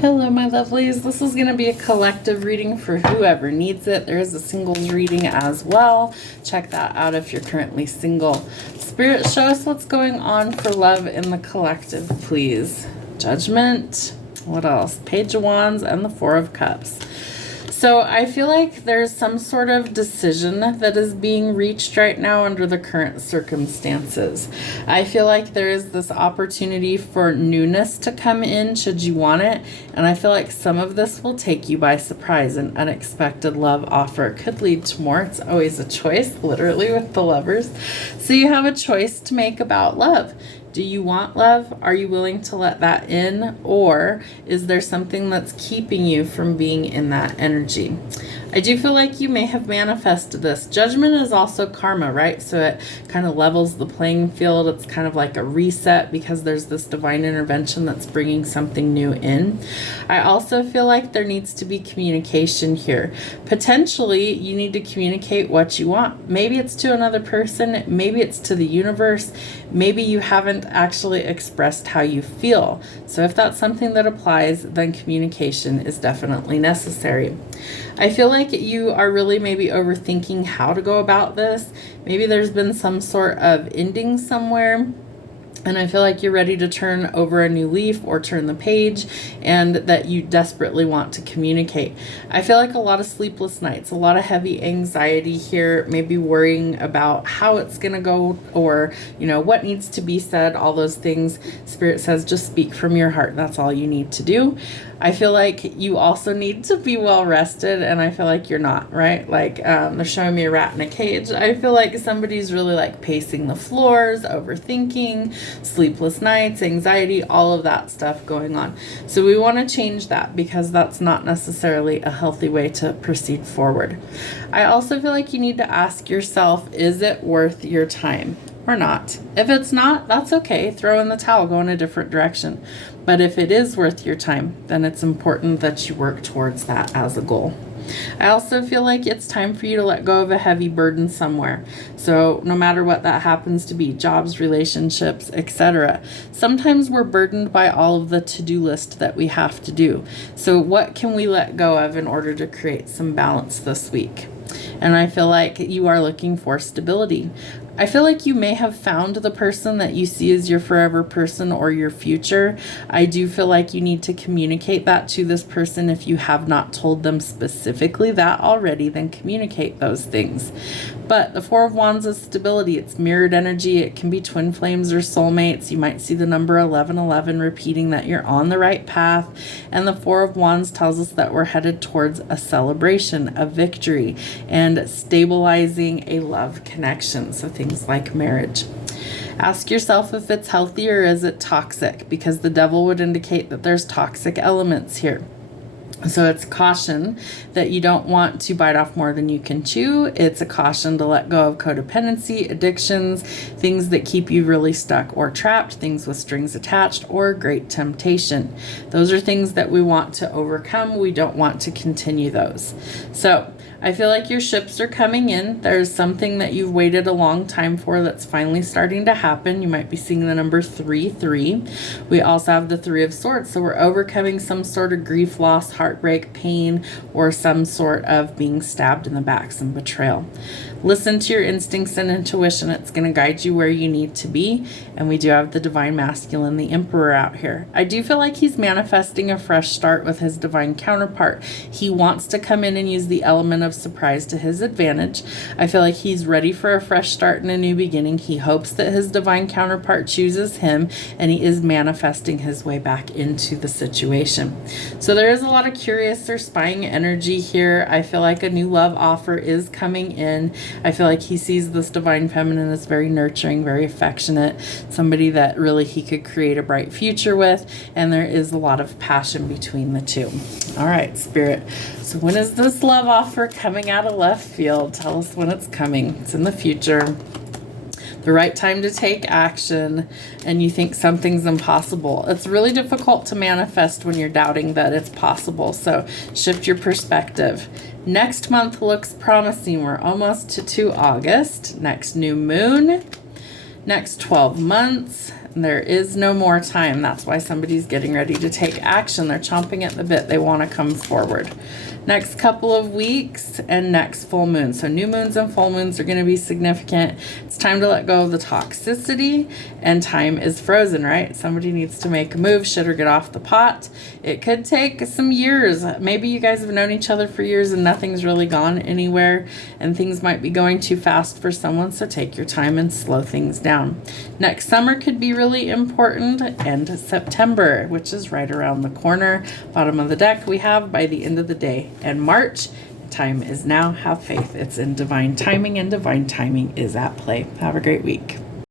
Hello, my lovelies. This is going to be a collective reading for whoever needs it. There is a singles reading as well. Check that out if you're currently single. Spirit, show us what's going on for love in the collective, please. Judgment. What else? Page of Wands and the Four of Cups. So I feel like there's some sort of decision that is being reached right now under the current circumstances. I feel like there is this opportunity for newness to come in should you want it. And I feel like some of this will take you by surprise. An unexpected love offer could lead to more. It's always a choice, literally, with the lovers. So you have a choice to make about love. Do you want love? Are you willing to let that in? Or is there something that's keeping you from being in that energy? I do feel like you may have manifested this. Judgment is also karma, right? So it kind of levels the playing field. It's kind of like a reset because there's this divine intervention that's bringing something new in. I also feel like there needs to be communication here. Potentially, you need to communicate what you want. Maybe it's to another person. Maybe it's to the universe. Maybe you haven't actually expressed how you feel. So if that's something that applies, then communication is definitely necessary. I feel like you are really maybe overthinking how to go about this. Maybe there's been some sort of ending somewhere. And I feel like you're ready to turn over a new leaf or turn the page, and that you desperately want to communicate. I feel like a lot of sleepless nights, a lot of heavy anxiety here, maybe worrying about how it's going to go or, what needs to be said, all those things. Spirit says just speak from your heart. That's all you need to do. I feel like you also need to be well rested, and I feel like you're not, right? Like they're showing me a rat in a cage. I feel like somebody's really like pacing the floors, overthinking, sleepless nights, anxiety, all of that stuff going on. So we want to change that because that's not necessarily a healthy way to proceed forward. I also feel like you need to ask yourself, is it worth your time or not? If it's not, that's okay. Throw in the towel, go in a different direction. But if it is worth your time, then it's important that you work towards that as a goal. I also feel like it's time for you to let go of a heavy burden somewhere. So no matter what that happens to be, jobs, relationships, etc. Sometimes we're burdened by all of the to-do list that we have to do. So what can we let go of in order to create some balance this week? And I feel like you are looking for stability. I feel like you may have found the person that you see as your forever person or your future. I do feel like you need to communicate that to this person. If you have not told them specifically that already, then communicate those things. But the Four of Wands is stability. It's mirrored energy. It can be twin flames or soulmates. You might see the number 1111 repeating that you're on the right path. And the Four of Wands tells us that we're headed towards a celebration, a victory, and stabilizing a love connection. So things like marriage. Ask yourself if it's healthy or is it toxic, because the devil would indicate that there's toxic elements here. So it's caution that you don't want to bite off more than you can chew. It's a caution to let go of codependency, addictions, things that keep you really stuck or trapped, things with strings attached, or great temptation. Those are things that we want to overcome. We don't want to continue those. So I feel like your ships are coming in. There's something that you've waited a long time for that's finally starting to happen. You might be seeing the number 33. We also have the Three of Swords. So we're overcoming some sort of grief, loss, heartbreak, pain, or some sort of being stabbed in the back, some betrayal. Listen to your instincts and intuition. It's going to guide you where you need to be. And we do have the Divine Masculine, the Emperor, out here. I do feel like he's manifesting a fresh start with his divine counterpart. He wants to come in and use the element of surprise to his advantage. I feel like he's ready for a fresh start and a new beginning. He hopes that his divine counterpart chooses him, and he is manifesting his way back into the situation. So there is a lot of curious or spying energy here. I feel like a new love offer is coming in. I feel like he sees this divine feminine as very nurturing, very affectionate, somebody that really he could create a bright future with, and there is a lot of passion between the two. All right, Spirit. So when is this love offer coming out of left field? Tell us when it's coming. It's in the future. The right time to take action, and you think something's impossible. It's really difficult to manifest when you're doubting that it's possible. So shift your perspective. Next month looks promising. We're almost to August. Next new moon. Next 12 months. There is no more time. That's why somebody's getting ready to take action. They're chomping at the bit. They want to come forward. Next couple of weeks and next full moon. So new moons and full moons are going to be significant. It's time to let go of the toxicity, and time is frozen, right? Somebody needs to make a move, shit or get off the pot. It could take some years. Maybe you guys have known each other for years and nothing's really gone anywhere, and things might be going too fast for someone, so take your time and slow things down. Next summer could be really important, and September, which is right around the corner. Bottom of the deck, we have by the end of the day. And March, time is now. Have faith. It's in divine timing, and divine timing is at play. Have a great week.